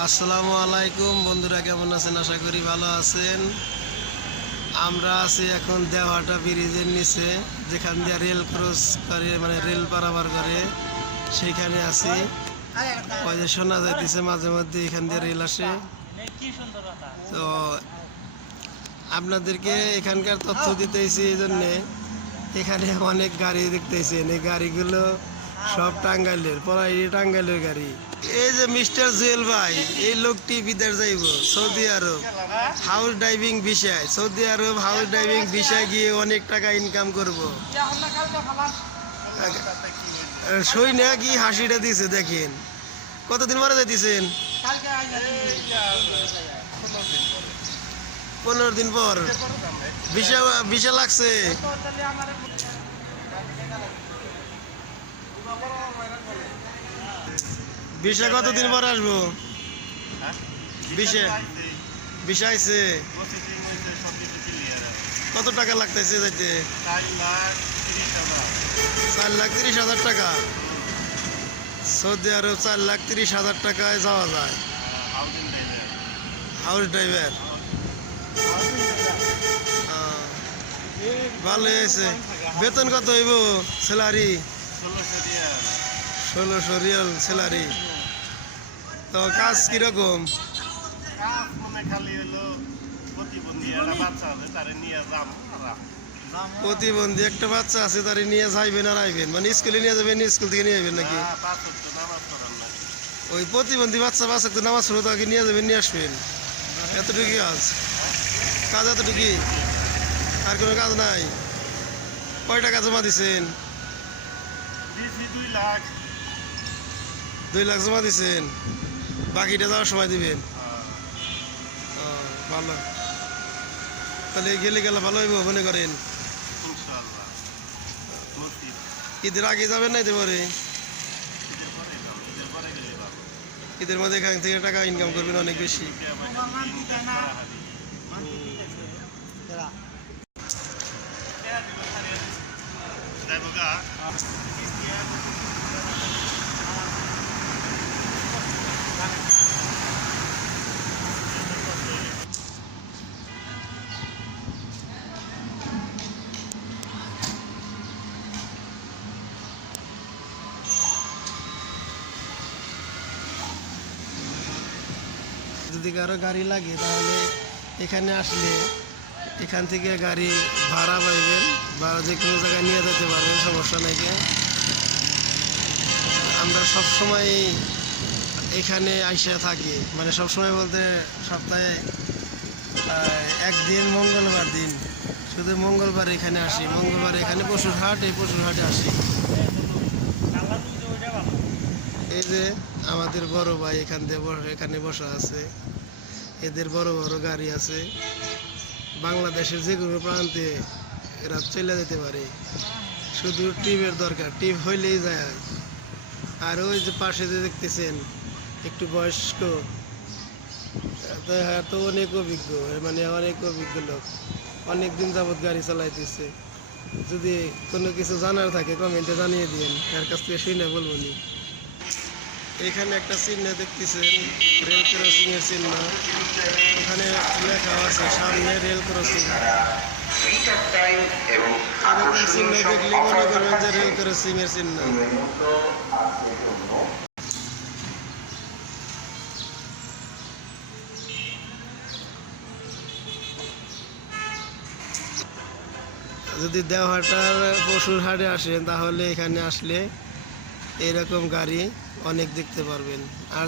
আসসালামু আলাইকুম, বন্ধুরা কেমন আছেন? আশা করি ভালো আছেন। আমরা আছি এখন দেওয়াটা ব্রিজের নিচে, যেখান দিয়ে রেল ক্রস করে মানে রেল পারাবার করে, সেইখানে আছি। ওই যে শোনা যাইতেছে মাঝে মধ্যে এখান দিয়ে রেল আসে। তো আপনাদেরকে এখানকার তথ্য দিতেছি এই জন্যে, এখানে অনেক গাড়ি দেখতেছেন। এই গাড়িগুলো সব টাঙ্গাইলের পড়াই টাঙ্গাইলের গাড়ি। এই যে মিস্টার জুয়েল ভাই, এই লোকটি বিদেশ যাইব, সৌদি আরব। হাউস ড্রাইভিং বিষয়, সৌদি আরব হাউস ড্রাইভিং বিষয় গিয়ে অনেক টাকা ইনকাম করব। সই না কি হাসিটা দিছে দেখেন? কতদিন পরে যাইতেছেন? পনেরো দিন পর। ভিসা ভিসা লাগছে। ভিসা কতদিন পর আসব? ভিসা ভিসা আইছে? কত টাকা লাগতেছে যাইতে? চার লাখ তিরিশ হাজার টাকা। সৌদি আরব চার লাখ তিরিশ হাজার টাকায় যাওয়া যায়। House driver. ভালো হয়েছে। বেতন কত হইব? স্যালারি? ষোলোশো রিয়াল। স্যালারি তো কাজ কীরকম? প্রতিবন্ধী একটা বাচ্চা আছে তারে নিয়ে যাইবেন আর আইবেন। মানে স্কুলে নিয়ে যাবেন স্কুল থেকে নিয়ে যাবেন নাকি? ওই প্রতিবন্ধী বাচ্চা বাচ্চা তো নামাজ পড়ো তাকে নিয়ে যাবেন নিয়ে আসবেন। এতটুকুই কাজ। কাজ এতটুকুই? আর কোনো কাজ নাই? কয় টাকা জমা দিছেন? দুই লাখ। জমা দিছেন? বাকিটা যাওয়ার সময় দিবেন? ভালো। তাহলে গেলে গেলে ভালো হইব মনে করেন? ঈদের আগে যাবেন না এতে পরে? ঈদের মধ্যে এখান থেকে টাকা ইনকাম করবেন অনেক বেশি। যদি কারও গাড়ি লাগে তাহলে এখানে আসলে এখান থেকে গাড়ি ভাড়া পাইবেন বা যে কোনো জায়গায় নিয়ে যেতে পারবেন, সমস্যা নাই গে। আমরা সব সময় এখানে আইসা থাকি। মানে সব সময় বলতে সপ্তাহে একদিন, মঙ্গলবার দিন। শুধু মঙ্গলবার এখানে আসি, মঙ্গলবার এখানে পশুর হাট এই পশুর হাটে আসি। এই যে আমাদের বড় ভাই এখান বস- এখানে বসা আছে। এদের বড় বড় গাড়ি আছে। বাংলাদেশের যে কোনো প্রান্তে এরা চলে যেতে পারে। শুধু টিপের দরকার টিপ হইলেই যায়। আর ওই যে পাশে যে দেখতেছেন, একটু বয়স্ক তো অনেক অভিজ্ঞ মানে অনেক অভিজ্ঞ লোক। অনেক দিন যাবৎ গাড়ি চালাইতেছে। যদি কোনো কিছু জানার থাকে কমেন্টে জানিয়ে দিন এর কাছ থেকে শুনে বলব নি। এখানে একটা চিহ্ন দেখতেছেন রেল ক্রসিং এর চিহ্ন। ওখানে লেখা আছে, সামনে রেল ক্রসিং এরকম চিহ্ন দেখলে মনে করবেন যে রেল ক্রসিং এর চিহ্ন। যদি দেওয়াটার পশুর হাটে আসেন, তাহলে এখানে আসলে এরকম গাড়ি অনেক দেখতে পারবেন। আর